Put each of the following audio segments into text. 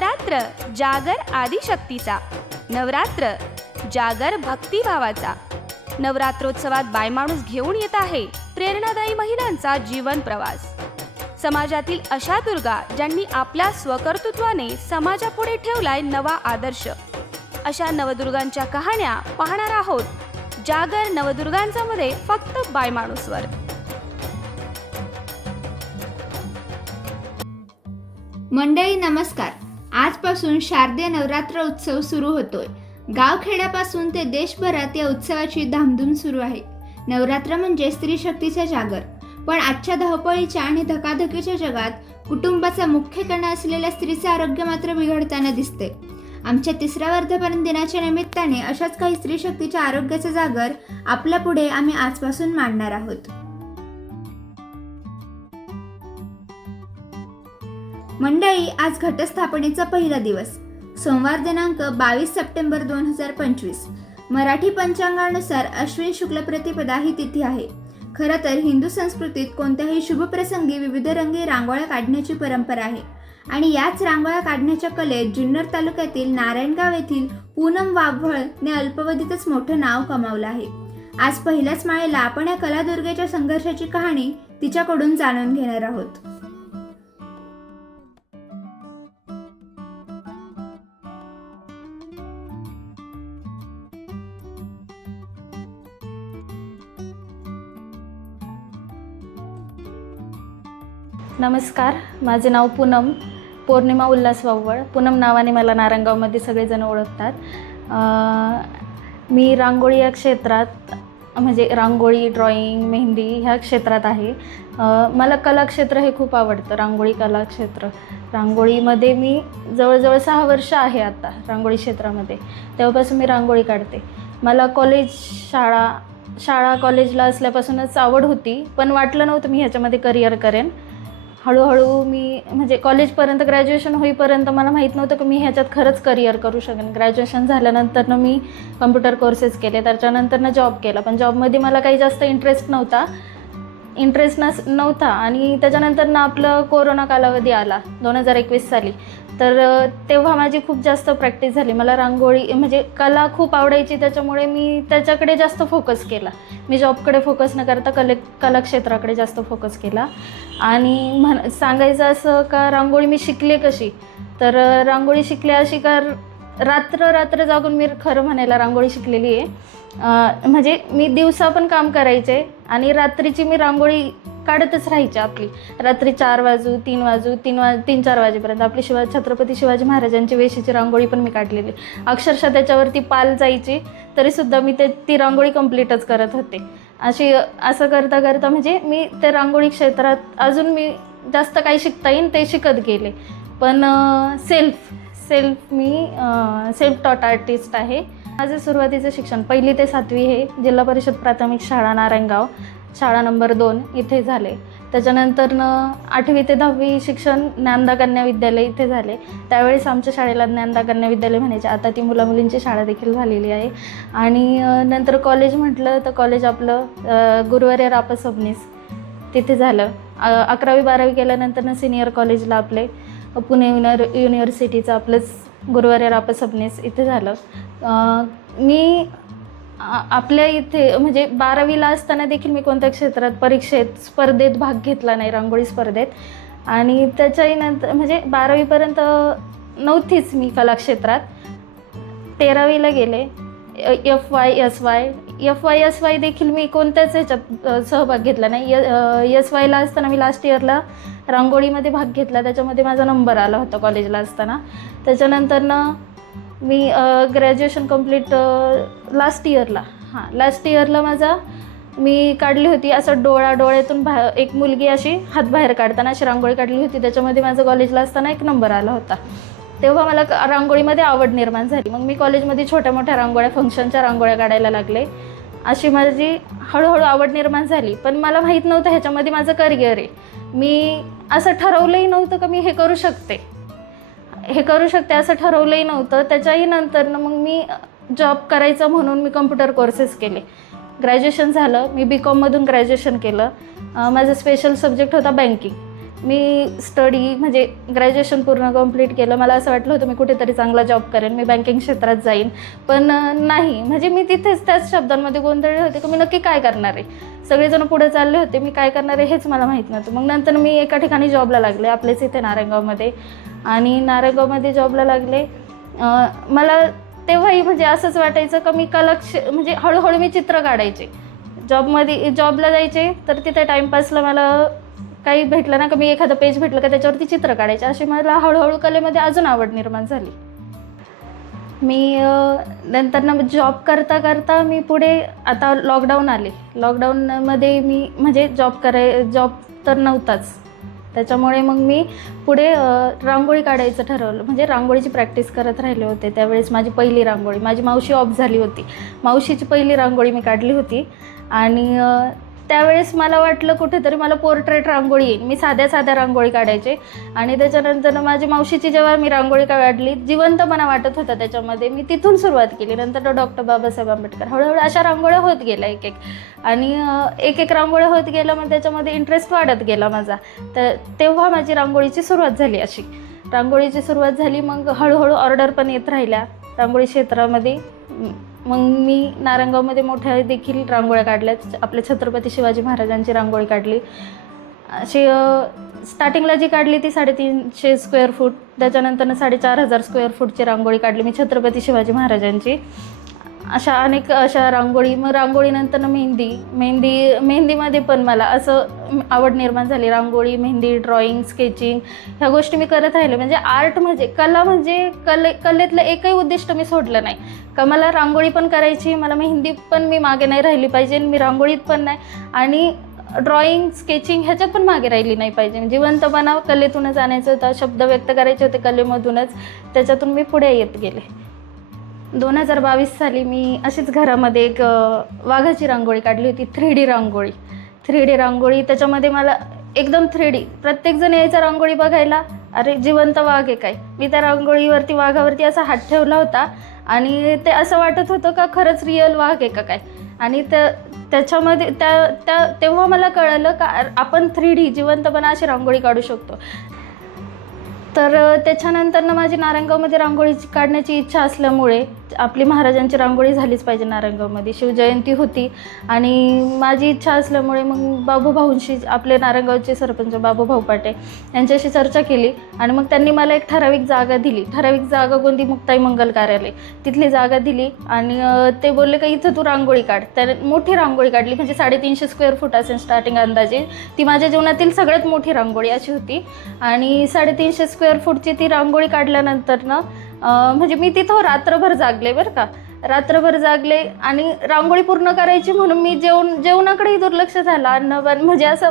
नवरात्र जागर आदिशक्तीचा. नवरात्र जागर भक्तिभावाचा. नवरात्रोत्सवात बायमाणूस घेऊन येत आहे प्रेरणादायी महिलांचा जीवन प्रवास. समाजातील अशा दुर्गा ज्यांनी आपल्या स्वकर्तृत्वाने समाजापुढे ठेवलाय नवा आदर्श. अशा नवदुर्गांच्या कहाण्या पाहणार आहोत जागर नवदुर्गांचा मध्ये फक्त बायमाणूसवर. मंडळी नमस्कार. आजपासून शारदीय नवरात्र उत्सव सुरू होतोय. गावखेड्यापासून ते देशभरात या उत्सवाची धामधूम सुरू आहे. नवरात्र म्हणजे स्त्री शक्तीचा जागर. पण आजच्या धावपळीच्या आणि धकाधकीच्या जगात कुटुंबाचा मुख्य कणा असलेल्या स्त्रीचे आरोग्य मात्र बिघडताना दिसते आमच्या तिसऱ्या वर्धमान दिनाच्या निमित्ताने अशाच काही स्त्री शक्तीच्या आरोग्याचा जागर आपल्या पुढे आम्ही आजपासून मांडणार आहोत. मंडळी आज घटस्थापनेचा पहिला दिवस. सोमवार दिनांक बावीस सप्टेंबर दोन हजार पंचवीस. मराठी पंचांगानुसार अश्विन शुक्ल प्रतिपदा ही तिथी आहे. खरं तर हिंदू संस्कृतीत कोणत्याही शुभ प्रसंगी विविध रंगी रांगोळ्या काढण्याची परंपरा आहे. आणि याच रांगोळ्या काढण्याच्या कलेत जुन्नर तालुक्यातील नारायणगाव येथील पूनम वाभळने अल्पवधीतच मोठं नाव कमावलं आहे. आज पहिल्याच माळेला आपण या कलादुर्गेच्या संघर्षाची कहाणी तिच्याकडून जाणून घेणार आहोत. नमस्कार माझे नाव पूनम पौर्णिमा उल्हास वावळ. पूनम नावाने मला नारायणगावमध्ये सगळेजण ओळखतात. मी रांगोळी या क्षेत्रात म्हणजे रांगोळी ड्रॉइंग मेहंदी ह्या क्षेत्रात आहे. मला कलाक्षेत्र हे खूप आवडतं रांगोळी कलाक्षेत्र. रांगोळीमध्ये मी जवळजवळ सहा वर्ष आहे आता रांगोळी क्षेत्रामध्ये. तेव्हापासून मी रांगोळी काढते. मला कॉलेज शाळा शाळा कॉलेजला असल्यापासूनच आवड होती पण वाटलं नव्हतं मी ह्याच्यामध्ये करिअर करेन. हळूहळू मी म्हणजे कॉलेजपर्यंत ग्रॅज्युएशन होईपर्यंत मला माहीत नव्हतं की मी ह्याच्यात खरंच करिअर करू शकेन. ग्रॅज्युएशन झाल्यानंतरनं मी कम्प्युटर कोर्सेस केले. त्याच्यानंतरनं जॉब केला. पण जॉबमध्ये मला काही जास्त इंटरेस्ट नव्हता. इंटरेस्ट नस नव्हता. आणि त्याच्यानंतर ना आपलं कोरोना कालावधी आला दोन हजार एकवीस साली. तर तेव्हा माझी खूप जास्त प्रॅक्टिस झाली. मला रांगोळी म्हणजे कला खूप आवडायची. त्याच्यामुळे मी त्याच्याकडे जास्त फोकस केला. मी जॉबकडे फोकस न करता कले कलाक्षेत्राकडे जास्त फोकस केला. आणि म्हण सांगायचं असं का रांगोळी मी शिकले कशी? तर रांगोळी शिकले अशी का रात्र रात्र जागून मी खरं म्हणायला रांगोळी शिकलेली आहे. म्हणजे मी दिवसा पण काम करायचे आणि रात्रीची मी रांगोळी काढतच राहायची आपली. रात्री चार वाजू तीन वाजू तीन वा तीन चार वाजेपर्यंत आपली शिवा छत्रपती शिवाजी महाराजांची वेशीची रांगोळी पण मी काढलेली. अक्षरशः त्याच्यावरती पाल जायची तरीसुद्धा मी ते ती रांगोळी कंप्लीटच करत होते. अशी असं करता करता म्हणजे मी ते रांगोळी क्षेत्रात अजून मी जास्त काही शिकता येईन ते शिकत गेले. पण सेल्फ सेल्फ मी सेल्फ टॉट आर्टिस्ट आहे. माझं सुरुवातीचं शिक्षण पहिली ते सातवी हे जिल्हा परिषद प्राथमिक शाळा नारायणगाव शाळा नंबर दोन इथे झाले. त्याच्यानंतरनं आठवी ते दहावी शिक्षण ज्ञानदा कन्या विद्यालय इथे झाले. त्यावेळेस आमच्या शाळेला ज्ञानदा कन्या विद्यालय म्हणायचे. आता ती मुला मुलींची शाळा देखील झालेली आहे. आणि नंतर कॉलेज म्हटलं तर कॉलेज आपलं गुरुवारी रापा सबनीस तिथे झालं. अकरावी बारावी केल्यानंतरनं सिनियर कॉलेजला आपले पुणे युनिवर युनिव्हर्सिटीचं आपलंच गुरुवारी रापा सबनेस इथे झालं. मी आपल्या इथे म्हणजे बारावीला असताना देखील मी कोणत्या क्षेत्रात परीक्षेत स्पर्धेत भाग घेतला नाही रांगोळी स्पर्धेत. आणि त्याच्याही नंतर म्हणजे बारावीपर्यंत नव्हतीच मी कलाक्षेत्रात. तेरावीला गेले. F Y S Y F Y S Y देखील मी कोणत्याच ह्याच्यात सहभाग घेतला नाही. य एस वायला असताना मी लास्ट इयरला रांगोळीमध्ये भाग घेतला. त्याच्यामध्ये माझा नंबर आला होता कॉलेजला असताना. त्याच्यानंतरनं मी ग्रॅज्युएशन कंप्लीट लास्ट इयरला हां लास्ट इयरला माझा मी काढली होती असं डोळा डोळ्यातून भा एक मुलगी अशी हात बाहेर काढताना अशी रांगोळी काढली होती. त्याच्यामध्ये माझं कॉलेजला असताना एक नंबर आला होता. तेव्हा मला क- रांगोळीमध्ये आवड निर्माण झाली. मग मी कॉलेजमध्ये छोट्या मोठ्या रांगोळ्या फंक्शनच्या रांगोळ्या काढायला लागले. अशी माझी हळूहळू आवड निर्माण झाली. पण मला माहीत नव्हतं ह्याच्यामध्ये माझं करिअर आहे. मी असं ठरवलंही नव्हतं का मी हे करू शकते. हे करू शकते असं ठरवलंही नव्हतं. त्याच्याही नंतरनं मग मी जॉब करायचं म्हणून मी कम्प्युटर कोर्सेस केले. ग्रॅज्युएशन झालं. मी बी कॉममधून ग्रॅज्युएशन केलं. माझा माझं स्पेशल सब्जेक्ट होता बँकिंग मी स्टडी म्हणजे ग्रॅज्युएशन पूर्ण कंप्लीट केलं. मला असं वाटलं होतं मी कुठेतरी चांगला जॉब करेन. मी बँकिंग क्षेत्रात जाईन. पण नाही. म्हणजे मी तिथेच त्याच शब्दांमध्ये गोंधळले होते की मी नक्की काय करणार आहे? सगळेजण पुढे चालले होते. मी काय करणार आहे हेच मला माहीत नव्हतं. मग नंतर मी एका ठिकाणी जॉबला लागले. आपलेच इथे नारायणगावमध्ये. आणि नारायणगावमध्ये जॉबला लागले. मला तेव्हाही म्हणजे असंच वाटायचं का मी कलक्ष म्हणजे हळूहळू मी चित्र काढायचे. जॉबमध्ये जॉबला जायचे तर तिथे टाईमपासला मला काही भेटलं ना का मी एखादं पेज भेटलं का त्याच्यावरती चित्र काढायचे. अशी मला हळूहळू कलेमध्ये अजून आवड निर्माण झाली. मी नंतर ना जॉब करता करता मी पुढे आता लॉकडाऊन आले. लॉकडाऊनमध्ये मी म्हणजे जॉब कराय जॉब तर नव्हताच. त्याच्यामुळे मग मी पुढे रांगोळी काढायचं ठरवलं. म्हणजे रांगोळीची प्रॅक्टिस करत राहिले होते. त्यावेळेस माझी पहिली रांगोळी माझी मावशी ऑफ झाली होती. मावशीची पहिली रांगोळी मी काढली होती. आणि त्यावेळेस मला वाटलं कुठेतरी मला पोर्ट्रेट रांगोळी येईल. मी साध्या साध्या रांगोळी काढायचे. आणि त्याच्यानंतर माझी मावशीची जेव्हा मी रांगोळी काढली जिवंतपणा वाटत होता त्याच्यामध्ये. मी तिथून सुरुवात केली. नंतर डॉक्टर बाबासाहेब आंबेडकर. हळूहळू अशा रांगोळ्या होत गेल्या एक एक. आणि एक एक रांगोळ्या होत गेल्या मग त्याच्यामध्ये इंटरेस्ट वाढत गेला माझा. तर तेव्हा माझी रांगोळीची सुरुवात झाली अशी. रांगोळीची सुरुवात झाली मग हळूहळू ऑर्डर पण येत राहिल्या. रांगोळी क्षेत्रामध्ये. मग मी नारंगावमध्ये मोठ्या देखील रांगोळ्या काढल्या. आपल्या छत्रपती शिवाजी महाराजांची रांगोळी काढली. अशी स्टार्टिंगला जी काढली ती साडेतीनशे स्क्वेअर फूट त्याच्यानंतर साडेचार हजार स्क्वेअर फूटची रांगोळी काढली. मी छत्रपती शिवाजी महाराजांची. अशा अनेक अशा रांगोळी. मग रांगोळीनंतर मेहंदी. मेहंदी मेहंदीमध्ये पण मला असं आवड निर्माण झाली. रांगोळी मेहंदी ड्रॉइंग स्केचिंग ह्या गोष्टी मी करत राहिले. म्हणजे आर्ट म्हणजे कला म्हणजे कले कलेतलं एकही उद्दिष्ट मी सोडलं नाही. का मला रांगोळी पण करायची मला मेहंदी पण मी मागे नाही राहिली पाहिजे मी रांगोळीत पण नाही. आणि ड्रॉइंग स्केचिंग ह्याच्यात पण मागे राहिली नाही पाहिजे. जिवंतपणा कलेतूनच आणायचं होतं शब्द व्यक्त करायचे होते कलेमधूनच. त्याच्यातून मी पुढे येत गेले. दोन हजार बावीस साली मी अशीच घरामध्ये एक वाघाची रांगोळी काढली होती three D rangoli. Three D rangoli त्याच्यामध्ये मला एकदम थ्री डी प्रत्येकजण यायचा रांगोळी बघायला अरे जिवंत वाघ आहे काय? मी त्या रांगोळीवरती वाघावरती असा हात ठेवला होता आणि ते असं वाटत होतं का खरंच रिअल वाघ आहे का काय? आणि त्या त्याच्यामध्ये त्या त्या तेव्हा मला कळलं का आपण थ्री डी जिवंतपणा अशी रांगोळी काढू शकतो. तर त्याच्यानंतर त्याच्यानंतरनं माझी नारायणगावमध्ये रांगोळी काढण्याची इच्छा असल्यामुळे आपली महाराजांची रांगोळी झालीच पाहिजे नारायणगावमध्ये शिवजयंती होती आणि माझी इच्छा असल्यामुळे मग बाबूभाऊंशी आपले नारायणगावचे सरपंच बाबूभाऊ पाटे यांच्याशी चर्चा केली आणि मग त्यांनी मला एक ठराविक जागा दिली. ठराविक जागा कोणती? मुक्ताई मंगल कार्यालय. तिथली जागा दिली आणि ते बोलले का इथं तू रांगोळी काढ. त्याने मोठी रांगोळी काढली. म्हणजे साडेतीनशे स्क्वेअर फूट असेल स्टार्टिंग अंदाजे. ती माझ्या जीवनातील सगळ्यात मोठी रांगोळी अशी होती. आणि साडेतीनशे स्क्वेअर फूटची ती रांगोळी काढल्यानंतर ना म्हणजे मी तिथं रात्रभर जागले बरं का. रात्रभर जागले आणि रांगोळी पूर्ण करायची म्हणून मी जेवण जेवणाकडेही दुर्लक्ष झालं. पण म्हणजे असं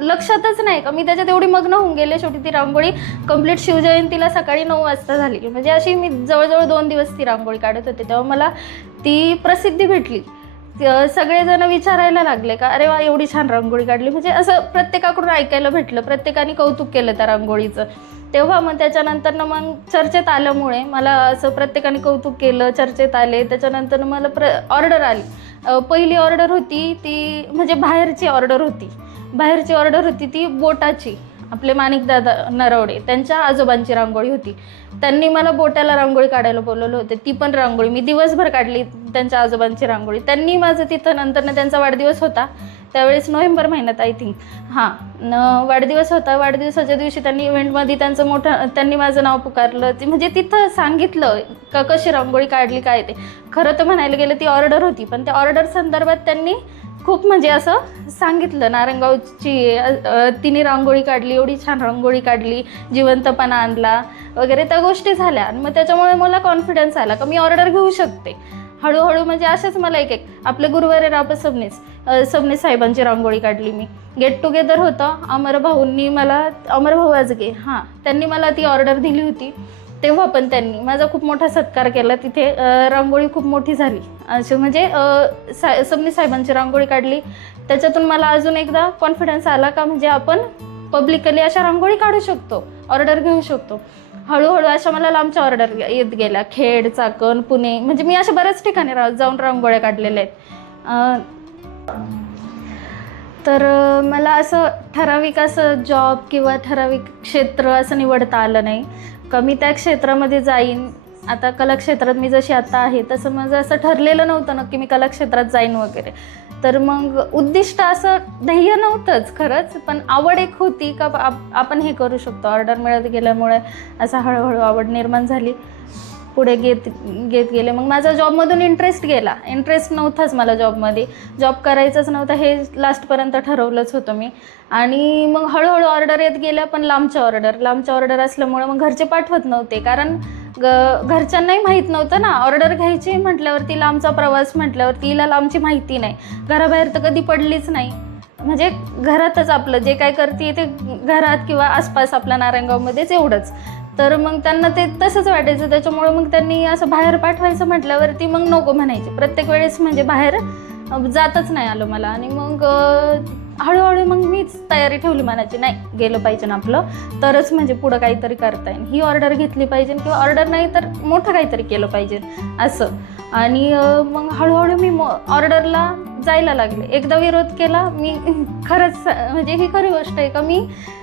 लक्षातच नाही का. मी त्याच्यात एवढी मग्न होऊन गेले शेवटी ती रांगोळी कंप्लीट शिवजयंतीला सकाळी नऊ वाजता झाली. म्हणजे अशी मी जवळजवळ दोन दिवस ती रांगोळी काढत होते. तेव्हा मला ती प्रसिद्धी भेटली. सगळेजण विचारायला लागले का अरे वा एवढी छान रांगोळी काढली. म्हणजे असं प्रत्येकाकडून ऐकायला भेटलं प्रत्येकाने कौतुक केलं त्या रांगोळीचं. तेव्हा मग त्याच्यानंतर मग चर्चेत आल्यामुळे मला असं प्रत्येकाने कौतुक केलं चर्चेत आले. त्याच्यानंतर मला प्र ऑर्डर आली. पहिली ऑर्डर होती ती म्हणजे बाहेरची ऑर्डर होती. बाहेरची ऑर्डर होती ती बोटाची. आपले माणिकदादा नरवडे त्यांच्या आजोबांची रांगोळी होती. त्यांनी मला बोटाला रांगोळी काढायला बोलवलं होतं. ती पण रांगोळी. मी दिवसभर काढली त्यांच्या आजोबांची रांगोळी. त्यांनी माझं तिथं नंतरनं त्यांचा वाढदिवस होता. त्यावेळेस नोव्हेंबर महिन्यात आय थिंक हां न वाढदिवस होता. वाढदिवसाच्या दिवशी त्यांनी इव्हेंटमध्ये त्यांचं मोठं त्यांनी माझं नाव पुकारलं. ते म्हणजे तिथं सांगितलं का कशी रांगोळी काढली काय ते. खरं तर म्हणायला गेलं ती ऑर्डर होती. पण त्या ऑर्डर संदर्भात त्यांनी खूप म्हणजे असं सांगितलं. नारंगावची तिने रांगोळी काढली एवढी छान रांगोळी काढली जिवंतपणा आणला वगैरे त्या गोष्टी झाल्या. आणि मग त्याच्यामुळे मला कॉन्फिडन्स आला का मी ऑर्डर घेऊ शकते. हळूहळू म्हणजे अशाच मला एक एक आपले गुरुवारे राव सबनीस सबनीस साहेबांची रांगोळी काढली मी. गेट टुगेदर होतं. अमर भाऊंनी मला अमर भाऊ आजगे हां त्यांनी मला ती ऑर्डर दिली होती. तेव्हा पण त्यांनी माझा खूप मोठा सत्कार केला. तिथे रांगोळी खूप मोठी झाली. असे म्हणजे सा सबनी साहेबांची रांगोळी काढली. त्याच्यातून मला अजून एकदा कॉन्फिडन्स आला का म्हणजे आपण पब्लिकली अशा रांगोळी काढू शकतो ऑर्डर घेऊ शकतो. हळूहळू अशा मला लांबच्या ऑर्डर येत गेल्या. खेड चाकण पुणे म्हणजे मी अशा बऱ्याच ठिकाणी रा जाऊन रांगोळ्या काढलेल्या आहेत. तर मला असं ठराविक असं जॉब किंवा ठराविक क्षेत्र असं निवडता आलं नाही. का मी त्या क्षेत्रामध्ये जाईन. आता कलाक्षेत्रात मी जशी आता आहे तसं माझं असं ठरलेलं नव्हतं नक्की मी कलाक्षेत्रात जाईन वगैरे. तर मग उद्दिष्ट असं ध्येय नव्हतंच खरंच पण आवड एक होती का आप- आपण हे करू शकतो. ऑर्डर मिळत गेल्यामुळे असं हळूहळू आवड निर्माण झाली. पुढे घेत घेत गेले. मग माझा जॉबमधून इंटरेस्ट गेला. इंटरेस्ट नव्हताच मला जॉबमध्ये. जॉब करायचंच नव्हतं. हे लास्टपर्यंत ठरवलंच होतं मी. आणि मग हळूहळू ऑर्डर येत गेल्या पण लांबच्या ऑर्डर लांबच्या ऑर्डर असल्यामुळं मग घरचे पाठवत नव्हते. कारण ग घरच्यांनाही माहीत नव्हतं ना. ऑर्डर घ्यायची म्हटल्यावरती लांबचा प्रवास म्हटल्यावरती तिला लांबची माहिती नाही. घराबाहेर तर कधी पडलीच नाही. म्हणजे घरातच आपलं. जे काय करते ते घरात किंवा आसपास आपल्या नारायणगावमध्येच एवढंच. तर मग त्यांना ते तसंच वाटायचं. त्याच्यामुळे मग त्यांनी असं बाहेर पाठवायचं म्हटल्यावरती मग नको म्हणायचे. प्रत्येक वेळेस म्हणजे बाहेर जातच नाही आलं मला. आणि मग हळूहळू मग मीच तयारी ठेवली मनाची. नाही गेलं पाहिजे ना आपलं. तरच म्हणजे पुढं काहीतरी करता येईल. ही ऑर्डर घेतली पाहिजे किंवा ऑर्डर नाही तर मोठं काहीतरी केलं पाहिजे. असं. आणि मग हळूहळू मी ऑर्डरला जायला लागले. एकदा विरोध केला मी खरंच म्हणजे ही खरी गोष्ट आहे का मी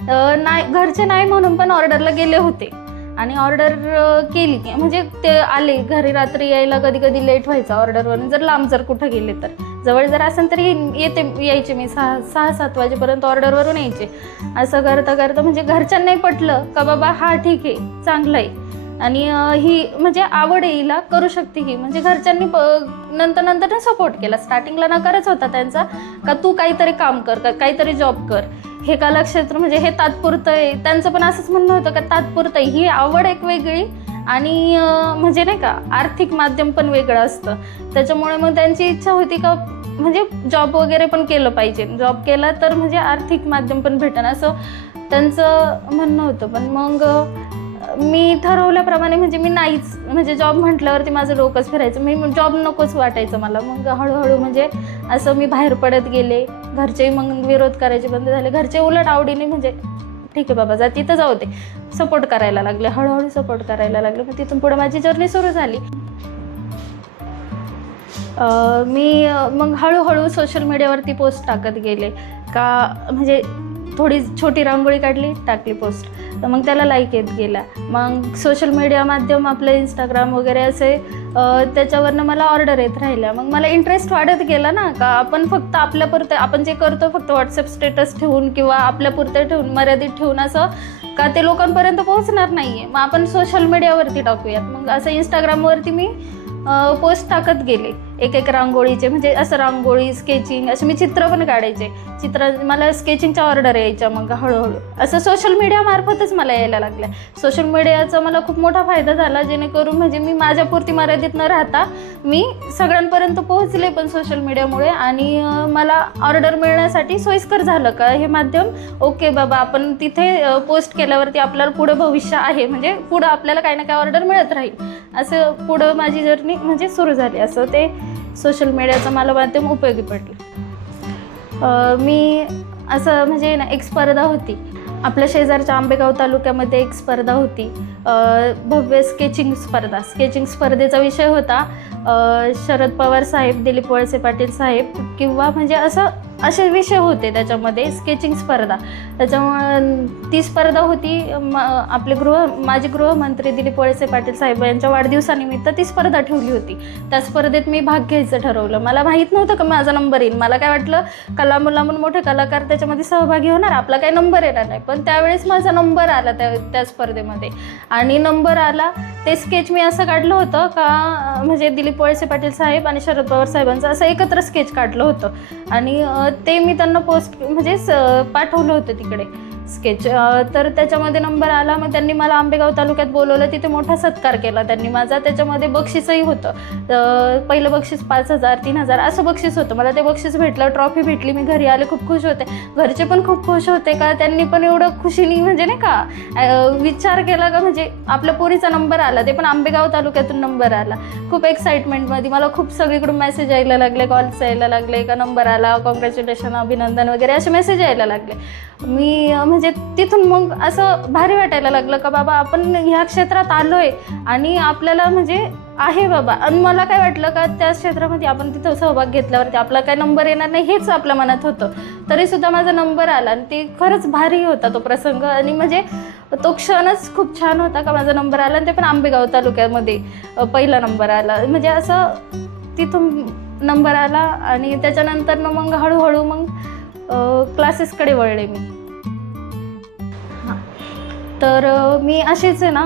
नाही घरचे नाही म्हणून पण ऑर्डरला गेले होते. आणि ऑर्डर केली म्हणजे ते आले घरी रात्री यायला कधी कधी लेट व्हायचा ऑर्डरवरून. जर लांब जर कुठं गेले तर. जवळ जर असेल तर येते यायचे मी सहा सहा सात वाजेपर्यंत ऑर्डरवरून यायचे. असं करता करता म्हणजे घरच्यांनाही पटलं का बाबा हा ठीक आहे चांगलं आहे. आणि ही म्हणजे आवड आहे हिला करू शकते ही. म्हणजे घरच्यांनी प- नंतर नंतर सपोर्ट केला. स्टार्टिंगला नकारच होता त्यांचा का तू काहीतरी काम कर का काहीतरी जॉब कर. हे कलाक्षेत्र म्हणजे हे तात्पुरतं आहे त्यांचं पण असंच म्हणणं होतं का तात्पुरतं आहे ही आवड एक वेगळी आणि म्हणजे नाही का आर्थिक माध्यम पण वेगळं असतं. त्याच्यामुळे मग त्यांची इच्छा होती का म्हणजे जॉब वगैरे पण केलं पाहिजे. जॉब केला तर म्हणजे आर्थिक माध्यम पण भेटेन असं त्यांचं म्हणणं होतं. पण मग मी ठरवल्याप्रमाणे म्हणजे मी नाहीच. म्हणजे जॉब म्हटल्यावरती माझं डोकंच फिरायचं. मी जॉब नकोच वाटायचं मला. मग हळूहळू म्हणजे असं मी बाहेर पडत गेले. घरचे मग विरोध करायचे बंद झाले. घरचे उलट आवडीने म्हणजे ठीक आहे बाबा जा तिथं जाऊ दे. सपोर्ट करायला लागले. हळूहळू सपोर्ट करायला लागले. मग तिथून पुढे माझी जर्नी सुरू झाली. मी मग हळूहळू सोशल मीडियावरती पोस्ट टाकत गेले. का म्हणजे थोडी छोटी रांगोळी काढली टाकली पोस्ट तर मग त्याला लाईक येत गेला. मग सोशल मीडिया माध्यम आपलं इंस्टाग्राम वगैरे असे त्याच्यावरनं मला ऑर्डर येत राहिल्या. मग मला इंटरेस्ट वाढत गेला ना का आपण फक्त आपल्यापुरते आपण जे करतो फक्त व्हॉट्सअप स्टेटस ठेवून किंवा आपल्यापुरते ठेवून मर्यादित ठेवून असं का ते लोकांपर्यंत पोहोचणार नाही आहे मग आपण सोशल मीडियावरती टाकूयात. मग असं इंस्टाग्रामवरती मी पोस्ट टाकत गेले. एक एक रांगोळीचे म्हणजे असं रांगोळी स्केचिंग असे मी चित्र पण काढायचे. चित्र मला स्केचिंगच्या ऑर्डर यायच्या मग हळूहळू. असं सोशल मीडियामार्फतच मला यायला लागल्या सोशल मीडियाचा मला खूप मोठा फायदा झाला जेणेकरून म्हणजे मी माझ्यापुरती मर्यादित न राहता मी सगळ्यांपर्यंत पोहोचले पण सोशल मीडियामुळे आणि मला ऑर्डर मिळण्यासाठी सोयीस्कर झालं का हे माध्यम. ओके बाबा आपण तिथे पोस्ट केल्यावरती आपल्याला पुढं भविष्य आहे म्हणजे पुढं आपल्याला काही ना काही ऑर्डर मिळत राहील. असं पुढं माझी जर्नी म्हणजे सुरू झाली. असं ते सोशल मीडियाचं मला माध्यम उपयोगी पडलं. मी असं म्हणजे ना एक स्पर्धा होती. आपल्या शेजारच्या आंबेगाव तालुक्यामध्ये एक स्पर्धा होती. भव्य स्केचिंग स्पर्धा. स्केचिंग स्पर्धेचा विषय होता. शरद पवार साहेब दिलीप वळसे पाटील साहेब किंवा म्हणजे असं असे विषय होते त्याच्यामध्ये स्केचिंग स्पर्धा. त्याच्यामुळं ती स्पर्धा होती म आपले गृह माजी गृहमंत्री दिलीप वळसे पाटील साहेब यांच्या वाढदिवसानिमित्त ती स्पर्धा ठेवली होती. त्या स्पर्धेत मी भाग घ्यायचं ठरवलं. मला माहीत नव्हतं का माझा नंबर येईल. मला काय वाटलं कला मुलामून मोठे कलाकार त्याच्यामध्ये सहभागी होणार? आपला काही नंबर येणार नाही. पण त्यावेळेस माझा नंबर आला त्या त्या स्पर्धेमध्ये. आणि नंबर आला ते स्केच मी असं काढलं होतं का म्हणजे दिलीप वळसे पाटील साहेब आणि शरद पवार साहेबांचं असं एकत्र स्केच काढलं होतं. आणि ते मी त्यांना पोस्ट म्हणजे स- पाठवलं होतं तिकडे. स्केच तर त्याच्यामध्ये नंबर आला मग त्यांनी मला आंबेगाव तालुक्यात बोलवलं. तिथे मोठा सत्कार केला त्यांनी माझा. त्याच्यामध्ये बक्षीसही होतं. तर पहिलं बक्षीस पाच हजार तीन हजार असं बक्षीस होतं. मला ते बक्षीस भेटलं ट्रॉफी भेटली मी घरी आले खूप खुश होते. घरचे पण खूप खुश होते का? त्यांनी पण एवढं खुशीनी म्हणजे नाही का विचार केला का? म्हणजे आपल्या पोरीचा नंबर आला ते पण आंबेगाव तालुक्यातून नंबर आला. खूप एक्साइटमेंटमध्ये मला खूप सगळीकडून मेसेज यायला लागले कॉल्स यायला लागले का नंबर आला कॉंग्रॅच्युलेशन अभिनंदन वगैरे असे मेसेज यायला लागले. मी म्हणजे म्हणजे तिथून मग असं भारी वाटायला लागलं का बाबा आपण ह्या क्षेत्रात आलोय आणि आपल्याला म्हणजे आहे बाबा. आणि मला काय वाटलं का त्या क्षेत्रामध्ये आपण तिथं सहभाग घेतल्यावरती आपला काय नंबर येणार नाही हेच आपल्या मनात होतं. तरी सुद्धा माझा नंबर आला आणि ते खरंच भारी होता तो प्रसंग. आणि म्हणजे तो क्षणच खूप छान होता का माझा नंबर आला आणि ते पण आंबेगाव तालुक्यामध्ये पहिला नंबर आला. म्हणजे असं तिथून नंबर आला आणि त्याच्यानंतर मग हळूहळू मग क्लासेसकडे वळले मी. तर मी अशीच आहे ना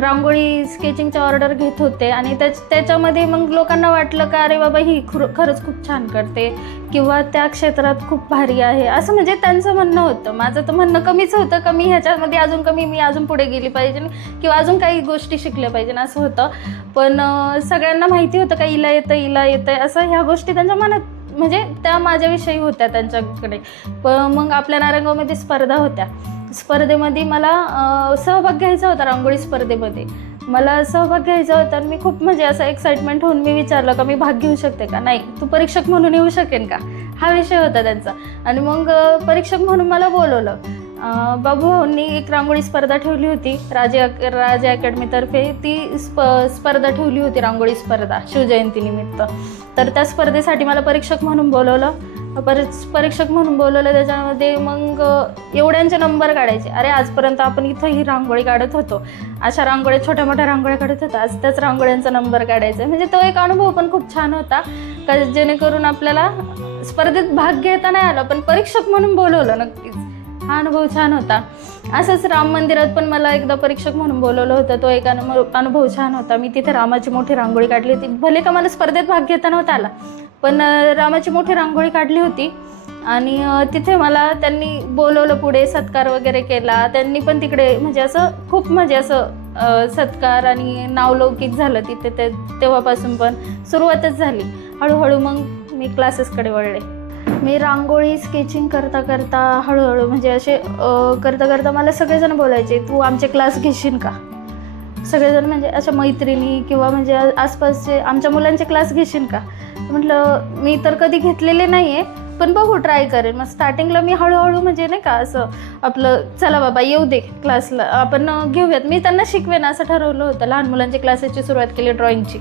रांगोळी स्केचिंगच्या ऑर्डर घेत होते आणि त्याच त्याच्यामध्ये मग लोकांना वाटलं का अरे बाबा ही खुर खरंच खूप छान करते किंवा त्या क्षेत्रात खूप भारी आहे. असं म्हणजे त्यांचं म्हणणं होतं. माझं तर म्हणणं कमीच होतं कमी ह्याच्यामध्ये अजून कमी मी अजून पुढे गेली पाहिजे किंवा अजून काही गोष्टी शिकल्या पाहिजे असं होतं. पण सगळ्यांना माहिती होतं का इला येतं इला येतं असं ह्या गोष्टी त्यांच्या मनात म्हणजे त्या माझ्याविषयी होत्या त्यांच्याकडे. पण मग आपल्या नारंगामध्ये स्पर्धा होत्या. स्पर्धेमध्ये मला सहभाग घ्यायचा होता रांगोळी स्पर्धेमध्ये. मला सहभाग घ्यायचा होता आणि मी खूप म्हणजे असं एक्साइटमेंट होऊन मी विचारलं का मी भाग घेऊ शकते का? नाही तू परीक्षक म्हणून येऊ शकेन का? हा विषय होता त्यांचा. आणि मग परीक्षक म्हणून मला बोलवलं. बाबूभाऊंनी एक रांगोळी स्पर्धा ठेवली होती. राजे अक- राजे अकॅडमीतर्फे ती स्प स्पर्धा ठेवली होती रांगोळी स्पर्धा शिवजयंतीनिमित्त तर त्या स्पर्धेसाठी मला परीक्षक म्हणून बोलवलं. परी परीक्षक म्हणून बोलवलं त्याच्यामध्ये मग एवढ्यांचे नंबर काढायचे. अरे आजपर्यंत आपण इथं ही रांगोळी काढत होतो. अशा रांगोळ्या छोट्या मोठ्या रांगोळ्या काढत होतो. आज त्याच रांगोळ्यांचा नंबर काढायचा. म्हणजे तो एक अनुभव पण खूप छान होता. का जेणेकरून आपल्याला स्पर्धेत भाग घेता नाही आला पण परीक्षक म्हणून बोलवलं नक्कीच. हा अनुभव छान होता. असंच राम मंदिरात पण मला एकदा परीक्षक म्हणून बोलवलं होतं. तो एक अनुभव अनुभव छान होता. मी तिथे रामाची मोठी रांगोळी काढली होती. भले का मला स्पर्धेत भाग घेता नव्हता आला पण रामाची मोठी रांगोळी काढली होती. आणि तिथे मला त्यांनी बोलवलं पुढे सत्कार वगैरे केला. त्यांनी पण तिकडे म्हणजे असं खूप म्हणजे असं सत्कार आणि नावलौकिक झालं तिथे. ते तेव्हापासून पण सुरुवातच झाली. हळूहळू मग मी क्लासेसकडे वळले. मी रांगोळी स्केचिंग करता करता हळूहळू म्हणजे असे करता करता मला सगळेजण बोलायचे तू आमचे क्लास घेशील का? सगळेजण म्हणजे अशा मैत्रिणी किंवा म्हणजे आसपासचे आमच्या मुलांचे क्लास घेशील का? म्हटलं मी तर कधी घेतलेले नाही आहे पण बघू ट्राय करेन. मग स्टार्टिंगला मी हळूहळू म्हणजे नाही का असं आपलं चला बाबा येऊ दे क्लासला आपण घेऊयात. मी त्यांना शिकवेन असं ठरवलं होतं लहान मुलांच्या क्लासेसची सुरुवात केली ड्रॉईंगची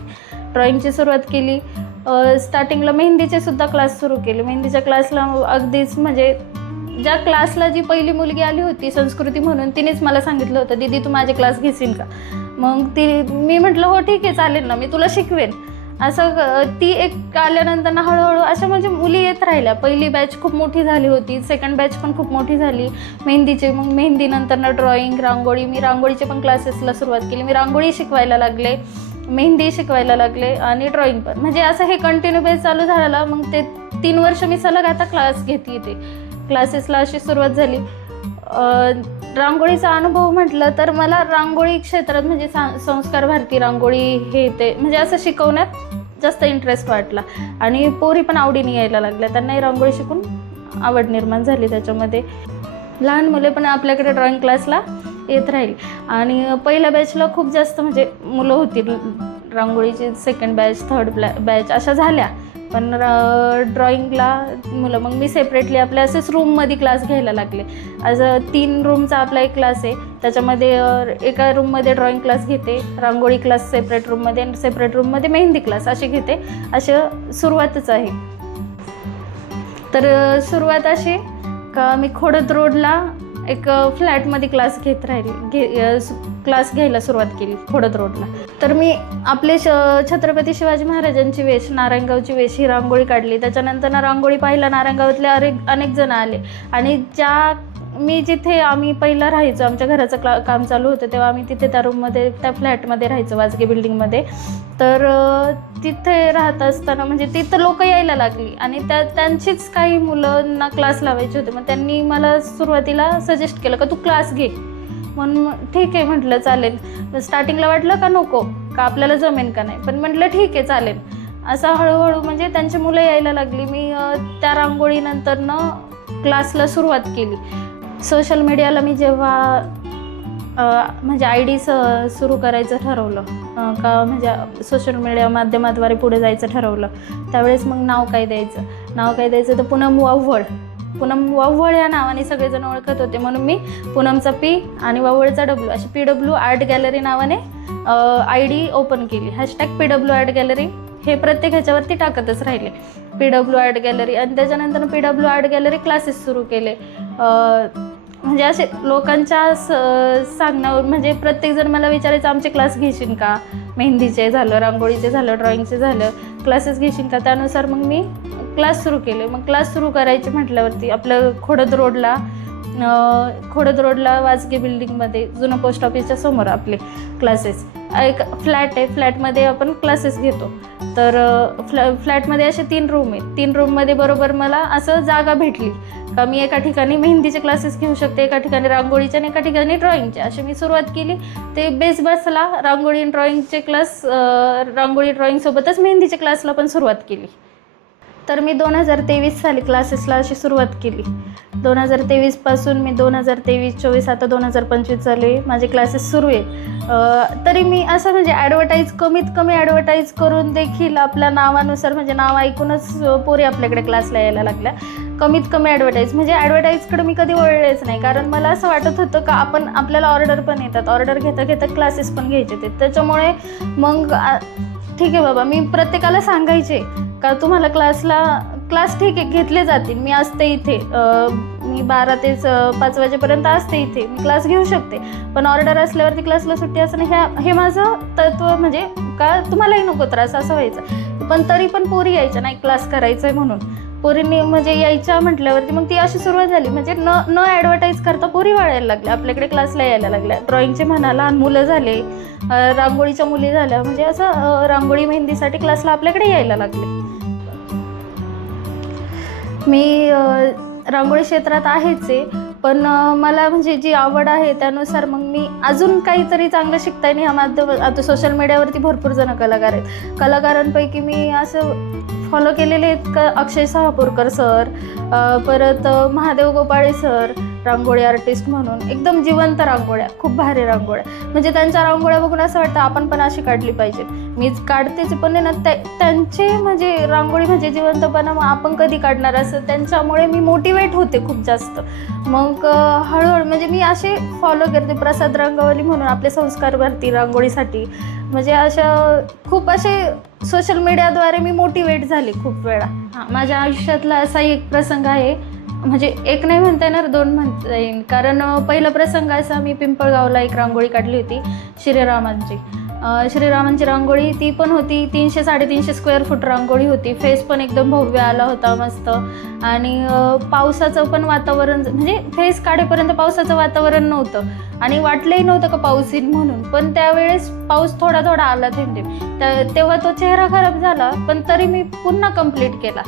ड्रॉईंगची सुरुवात केली. स्टार्टिंगला मेहंदीचे सुद्धा क्लास सुरू केले. मेहंदीच्या क्लासला अगदीच म्हणजे ज्या क्लासला जी पहिली मुलगी आली होती संस्कृती म्हणून तिनेच मला सांगितलं होतं दीदी तू माझे क्लास घेशील का? मग ती मी म्हटलं हो ठीक आहे चालेल ना मी तुला शिकवेन. असं ती एक आल्यानंतर ना हळूहळू अशा म्हणजे मुली येत राहिल्या. पहिली बॅच खूप मोठी झाली होती सेकंड बॅच पण खूप मोठी झाली. मेहंदीचे मग मेहंदीनंतर ना ड्रॉइंग रांगोळी मी रांगोळीचे पण क्लासेसला सुरुवात केली. मी रांगोळी शिकवायला लागले. मेहंदी शिकवायला लागले आणि ड्रॉइंग पण. म्हणजे असं हे कंटिन्यू बेस चालू झालं मग ते तीन वर्ष मी सलग आता क्लास घेते ते क्लासेसला अशी सुरुवात झाली. रांगोळीचा अनुभव म्हटलं तर मला रांगोळी क्षेत्रात म्हणजे संस्कार भारती रांगोळी हे ते म्हणजे असं शिकवण्यात जास्त इंटरेस्ट वाटला. आणि पोरी पण आवडीने यायला लागल्या. त्यांनाही रांगोळी शिकून आवड निर्माण झाली त्याच्यामध्ये. लहान मुले पण आपल्याकडे ड्रॉइंग क्लासला येत राहील. आणि पहिल्या बॅचला खूप जास्त म्हणजे मुलं होती रांगोळीची सेकंड बॅच थर्ड ब्लॅ बॅच अशा झाल्या. पण ड्रॉइंगला मुलं मग मी सेपरेटली आपल्या असेच रूममध्ये क्लास घ्यायला लागले. आज तीन रूमचा आपला एक क्लास आहे. त्याच्यामध्ये एका रूममध्ये ड्रॉइंग क्लास घेते रांगोळी क्लास सेपरेट रूममध्ये आणि सेपरेट रूममध्ये मेहंदी क्लास असे घेते. असं सुरुवातच आहे. तर सुरुवात अशी का मी खोडत रोडला एक फ्लॅटमध्ये क्लास घेत राहिली घे क्लास घ्यायला सुरुवात केली खोडत रोडला. तर मी आपले श छत्रपती शिवाजी महाराजांची वेश नारायणगावची वेश ही रांगोळी काढली. त्याच्यानंतर ना रांगोळी पाहिला नारायणगावातले अनेक अनेक जण आले. आणि ज्या मी जिथे आम्ही पहिला राहायचो आमच्या घराचं क्ला काम चालू होतं तेव्हा आम्ही तिथे त्या रूममध्ये त्या फ्लॅटमध्ये राहायचो वाजगे बिल्डिंगमध्ये. तर तिथे राहत असताना म्हणजे तिथं लोक यायला लागली. आणि त्या त्यांचीच काही मुलांना क्लास लावायचे होते. मग त्यांनी मला सुरुवातीला सजेस्ट केलं का तू क्लास घे. म्हणून मग ठीक आहे म्हटलं चालेल. स्टार्टिंगला वाटलं का नको? का आपल्याला जमेन का नाही? पण म्हटलं ठीक आहे चालेल. असं हळूहळू म्हणजे त्यांची मुलं यायला लागली. मी त्या रांगोळीनंतरनं क्लासला सुरुवात केली. सोशल मीडियाला मी जेव्हा म्हणजे आय डी स सुरू करायचं ठरवलं का म्हणजे सोशल मीडिया माध्यमाद्वारे पुढे जायचं ठरवलं त्यावेळेस मग नाव काय द्यायचं? नाव काय द्यायचं? तर पुन्हा वाव्हळ पूनम वव्वळ या नावाने सगळेजण ओळखत होते म्हणून मी पूनमचा पी आणि वव्वळचा डब्ल्यू अशी पी डब्ल्यू आर्ट गॅलरी नावाने आय डी ओपन केली. Hashtag P W art gallery हे प्रत्येक ह्याच्यावरती टाकतच राहिले. पी डब्ल्यू आर्ट गॅलरी आणि त्याच्यानंतर P W art gallery classes सुरू केले. म्हणजे असे लोकांच्या स सांगण्यावर म्हणजे प्रत्येकजण मला विचारायचं आमचे क्लास घेशील का? मेहंदीचे झालं रांगोळीचे झालं ड्रॉइंगचे झालं क्लासेस घेशील का? त्यानुसार मग मी क्लास सुरू केले. मग क्लास सुरू करायचे म्हटल्यावरती आपलं खोडद रोडला खोडद रोडला वाजगे बिल्डिंगमध्ये जुनं पोस्ट ऑफिसच्या समोर आपले क्लासेस एक फ्लॅट आहे फ्लॅटमध्ये आपण क्लासेस घेतो. तर फ्लॅ फ्लॅटमध्ये असे तीन रूम आहेत. तीन रूममध्ये बरोबर मला असं जागा भेटली. का मी एका ठिकाणी मेहंदीचे क्लासेस घेऊ शकते एका ठिकाणी रांगोळीचे आणि एका ठिकाणी ड्रॉइंगचे असे मी सुरुवात केली. ते बेस बसला रांगोळी आणि ड्रॉइंगचे क्लास रांगोळी ड्रॉइंगसोबतच मेहंदीचे क्लासला पण सुरुवात केली. तर मी दोन हजार तेवीस साली क्लासेसला अशी सुरुवात केली. दोन हजार तेवीसपासून मी दोन हजार तेवीस चोवीस आता दोन हजार पंचवीस झाले. माझे क्लासेस सुरू आहेत. तरी मी असं म्हणजे ॲडव्हर्टाईज कमीत कमी ॲडव्हर्टाईज करून देखील आपल्या नावानुसार म्हणजे नाव ऐकूनच पोरी आपल्याकडे क्लासला यायला लागल्या. कमीत कमी ॲडव्हर्टाईज म्हणजे ॲडव्हर्टाईजकडे मी कधी वळलेच नाही. कारण मला असं वाटत होतं का आपण आपल्याला ऑर्डर पण येतात. ऑर्डर घेता घेता क्लासेस पण घ्यायचे ते. त्याच्यामुळे मग ठीक आहे बाबा मी प्रत्येकाला सांगायचे. का तुम्हाला क्लासला क्लास ठीक आहे घेतले जातील. मी असते इथे. मी बारा ते पाच वाजेपर्यंत असते इथे. मी क्लास घेऊ शकते. पण ऑर्डर असल्यावरती क्लासला सुट्टी असणं ह्या हे माझं तत्व म्हणजे का? तुम्हालाही नको त्रास असं व्हायचं. पण तरी पण पोरी यायच्या नाही क्लास करायचं आहे म्हणून. पोरींनी म्हणजे यायच्या म्हटल्यावरती मग ती अशी सुरुवात झाली. म्हणजे न न ॲडव्हर्टाईज करता पोरी वाढायला लागल्या. आपल्याकडे क्लासला यायला लागल्या. ड्रॉइंगचे म्हणा लहान मुलं झाले. रांगोळीच्या मुली झाल्या. म्हणजे असं रांगोळी मेहंदीसाठी क्लासला आपल्याकडे यायला लागले. मी रांगोळी क्षेत्रात आहेच आहे. पण मला म्हणजे जी आवड आहे त्यानुसार मग मी अजून काहीतरी चांगलं शिकता येईल ह्या माध्यम आता सोशल मीडियावरती भरपूर जण कलाकार आहेत. कलाकारांपैकी मी असं फॉलो केलेले आहेत का अक्षय सहापूरकर सर परत महादेव गोपाळे सर रांगोळी आर्टिस्ट म्हणून एकदम जिवंत रांगोळ्या खूप भारी रांगोळ्या. म्हणजे त्यांच्या रांगोळ्या बघून असं वाटतं आपण पण अशी काढली पाहिजे मीच काढतेच पण आहे ना त्या- त्यांचे म्हणजे रांगोळी म्हणजे जिवंतपणा मग आपण कधी काढणार? असं त्यांच्यामुळे मी मोटिवेट होते खूप जास्त. मग हळूहळू म्हणजे मी असे फॉलो करते. प्रसाद रंगवली म्हणून आपले संस्कार भरती रांगोळीसाठी. म्हणजे अशा खूप असे सोशल मीडियाद्वारे मी मोटिवेट झाले खूप वेळा. हां माझ्या आयुष्यातला असा एक प्रसंग आहे. म्हणजे एक नाही म्हणता येणार दोन म्हणता येईल. कारण पहिला प्रसंग असा मी पिंपळगावला एक रांगोळी काढली होती श्रीरामांची. श्रीरामांची रांगोळी ती पण होती तीनशे साडेतीनशे स्क्वेअर फूट रांगोळी होती. फेस पण एकदम भव्य आला होता मस्त. आणि पावसाचं पण वातावरण म्हणजे फेस काढेपर्यंत पावसाचं वातावरण नव्हतं. आणि वाटलंही नव्हतं का पाऊस येईल म्हणून. पण त्यावेळेस पाऊस थोडा थोडा आला थेंब थेंब तेव्हा तो चेहरा खराब झाला पण तरी मी पुन्हा कंप्लीट केला.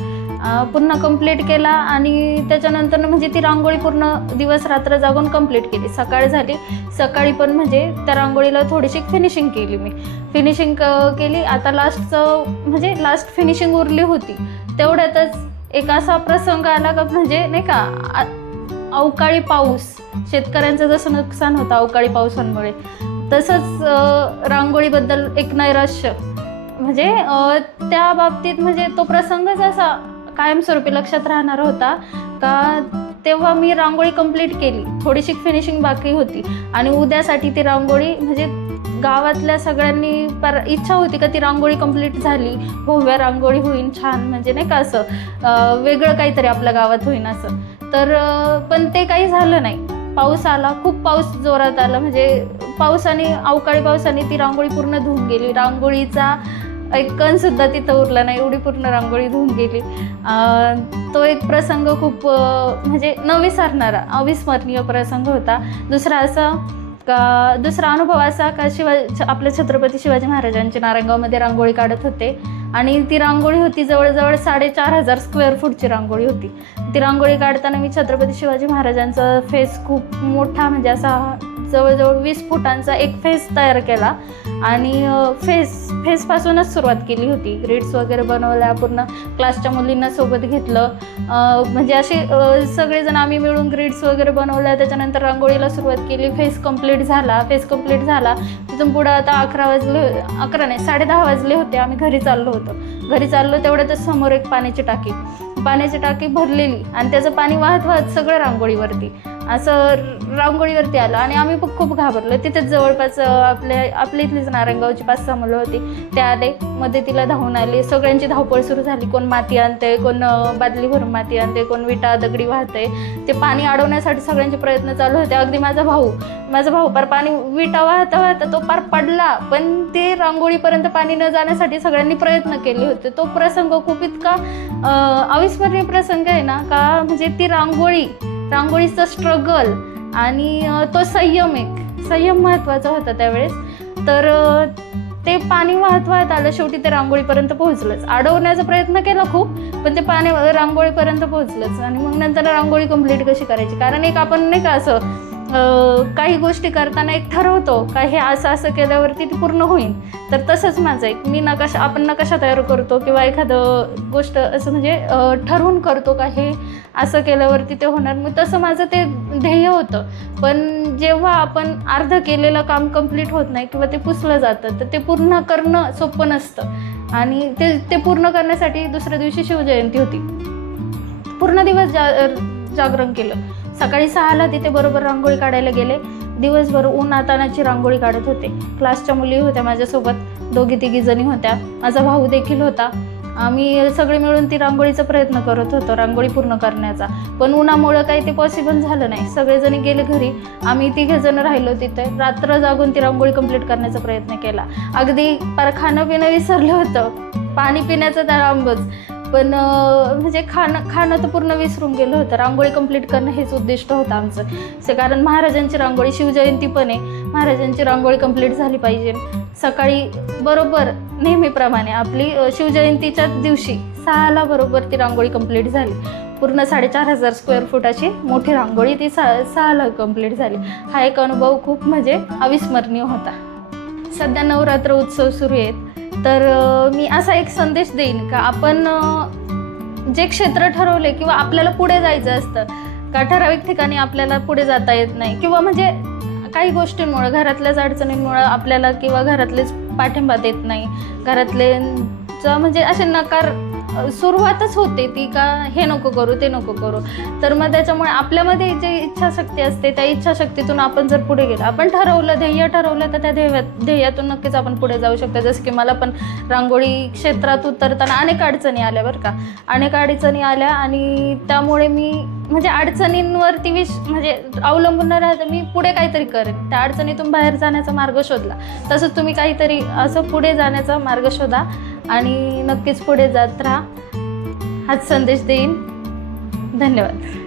पूर्ण पुन्हा कंप्लीट केला आणि त्याच्यानंतर म्हणजे ती रांगोळी पूर्ण दिवस रात्र जागून कंप्लीट केली. सकाळ झाली. सकाळी पण म्हणजे त्या रांगोळीला थोडीशी फिनिशिंग केली मी. फिनिशिंग केली. आता लास्टचं म्हणजे लास्ट फिनिशिंग उरली होती. तेवढ्यातच एक असा प्रसंग आला का म्हणजे नाही का आ- अवकाळी पाऊस. शेतकऱ्यांचं जसं नुकसान होतं अवकाळी पावसांमुळे तसंच रांगोळीबद्दल एक नैराश्य. म्हणजे त्या बाबतीत म्हणजे तो प्रसंगच असा कायमस्वरूपी लक्षात राहणार होता का तेव्हा मी रांगोळी कंप्लीट केली. थोडीशी फिनिशिंग बाकी होती. आणि उद्यासाठी ती रांगोळी म्हणजे गावातल्या सगळ्यांनी पर इच्छा होती का ती रांगोळी कंप्लीट झाली. हो, भव्य रांगोळी होईन छान. म्हणजे नाही का असं वेगळं काहीतरी आपल्या गावात होईन असं. तर पण ते काही झालं नाही. पाऊस आला. खूप पाऊस जोरात आला. म्हणजे पावसाने अवकाळी पावसाने ती रांगोळी पूर्ण धुवून गेली. रांगोळीचा एक कण सुद्धा तिथं उरला नाही एवढी पूर्ण रांगोळी धुवून गेली. तो एक प्रसंग खूप म्हणजे न विसरणारा अविस्मरणीय प्रसंग होता. दुसरा असा का दुसरा अनुभव असा का शिवाजी आपल्या छत्रपती शिवाजी महाराजांची नारायणगावमध्ये रांगोळी काढत होते. आणि ती रांगोळी होती जवळजवळ साडेचार हजार स्क्वेअर फूटची रांगोळी होती. ती रांगोळी काढताना मी छत्रपती शिवाजी महाराजांचा फेस खूप मोठा म्हणजे असा जवळजवळ वीस फुटांचा एक फेस तयार केला. आणि फेस फेसपासूनच सुरुवात केली होती. ग्रीड्स वगैरे बनवल्या पूर्ण क्लासच्या मुलींना सोबत घेतलं. म्हणजे असे सगळेजण आम्ही मिळून ग्रीड्स वगैरे बनवल्या. त्याच्यानंतर रांगोळीला सुरुवात केली. फेस कंप्लीट झाला फेस कंप्लीट झाला. तिथून पुढं आता अकरा वाजले अकरा नाही साडेदहा वाजले होते. आम्ही घरी चाललो होतो. घरी चाललो तेवढ्यातच समोर एक पाण्याची टाकी. पाण्याची टाकी भरलेली आणि त्याचं पाणी वाहत वाहत सगळं रांगोळीवरती असं रांगोळीवरती आलं. आणि आम्ही खूप घाबरलो. तिथेच जवळपास आपल्या आपल्या इथलीच नारायणगावची पाच सहा मुलं होती. ते आले. मध्ये तिला धावून आले. सगळ्यांची धावपळ सुरू झाली. कोण माती आणते कोण बादली भरून माती आणते कोण विटा दगडी वाहते ते पाणी अडवण्यासाठी सगळ्यांचे प्रयत्न चालू होते. अगदी माझा भाऊ माझा भाऊ पार पाणी विटा वाहता वाहता तो पार पडला. पण ते रांगोळीपर्यंत पाणी न जाण्यासाठी सगळ्यांनी प्रयत्न केले होते. तो प्रसंग खूप इतका अं, अविस्मरणीय प्रसंग आहे ना का म्हणजे ती रांगोळी रांगोळीचं स्ट्रगल आणि तो संयम एक. संयम महत्त्वाचा होता त्यावेळेस. तर ते पाणी वाहत वाहत आलं शेवटी ते रांगोळीपर्यंत पोहोचलंच. अडवण्याचा प्रयत्न केला खूप पण ते पाणी रांगोळीपर्यंत पोहोचलंच. आणि मग नंतर रांगोळी कंप्लीट कशी करायची? कारण एक आपण नाही का असं काही गोष्टी करताना एक ठरवतो का हे असं असं केल्यावरती ते पूर्ण होईल तर तसंच माझं एक मी नकाशा आपण नकाशा तयार करतो किंवा एखादं गोष्ट असं म्हणजे ठरवून करतो का हे असं केल्यावरती ते होणार. मग तसं माझं ते ध्येय होतं. पण जेव्हा आपण अर्ध केलेलं काम कंप्लीट होत नाही किंवा ते पुसलं जातं तर ते पूर्ण करणं सोपं नसतं. आणि ते ते पूर्ण करण्यासाठी दुसऱ्या दिवशी शिवजयंती होती. पूर्ण दिवस जा जागरण केलं. सकाळी सहाला तिथे बरोबर रांगोळी काढायला गेले. दिवसभर ऊन आतानाची रांगोळी काढत होते. क्लासच्या मुली होत्या माझ्यासोबत. दोघी तिघी जणी होत्या. माझा भाऊ देखील होता. आम्ही सगळे मिळून ती रांगोळीचा प्रयत्न करत होतो रांगोळी पूर्ण करण्याचा. पण उन्हामुळं काही ते पॉसिबल झालं नाही. सगळेजणी गेले घरी. आम्ही तिघे जण राहिलो तिथे. रात्र जागून ती रांगोळी कंप्लीट करण्याचा प्रयत्न केला. अगदी पार खाणं पिणं विसरलं होतं. पाणी पिण्याचं तर आंबच. पण म्हणजे खाणं खाणं तर पूर्ण विसरून गेलं होतं. रांगोळी कंप्लीट करणं हेच उद्दिष्ट होतं आमचं. कारण महाराजांची रांगोळी शिवजयंती पण आहे. महाराजांची रांगोळी कंप्लीट झाली पाहिजे. सकाळी बरोबर नेहमीप्रमाणे आपली शिवजयंतीच्याच शिवजयंतीच्या दिवशी सहाला बरोबर ती रांगोळी कंप्लीट झाली. पूर्ण साडेचार हजार स्क्वेअर फुटाची मोठी रांगोळी ती सा सहाला कंप्लीट झाली. हा एक अनुभव खूप म्हणजे अविस्मरणीय होता. सध्या नवरात्र उत्सव सुरू आहेत. तर मी असा एक संदेश देईन का आपण जे क्षेत्र ठरवले किंवा आपल्याला पुढे जायचं असतं का ठराविक ठिकाणी आपल्याला पुढे जाता येत नाही किंवा म्हणजे काही गोष्टींमुळे घरातल्याच अडचणींमुळं आपल्याला किंवा घरातलेच पाठिंबा देत नाही. घरातले म्हणजे असे नकार सुरुवातच होते ती का हे नको करू ते नको करू. तर मग त्याच्यामुळे आपल्यामध्ये जे इच्छाशक्ती असते त्या इच्छाशक्तीतून आपण जर पुढे गेलो आपण ठरवलं ध्येय ठरवलं तर त्या ध्येया ध्येयातून नक्कीच आपण पुढे जाऊ शकतो. जसं की मला पण रांगोळी क्षेत्रात उतरताना अनेक अडचणी आल्या बरं का. अनेक अडचणी आल्या आणि त्यामुळे मी म्हणजे अडचणींवरती विश म्हणजे अवलंबून न राहता मी पुढे काहीतरी करेन. त्या अडचणीतून बाहेर जाण्याचा मार्ग शोधला. तसंच तुम्ही काहीतरी असं पुढे जाण्याचा मार्ग शोधा. आणि नक्कीच पुढे जात राहा. हाच संदेश देईन. धन्यवाद.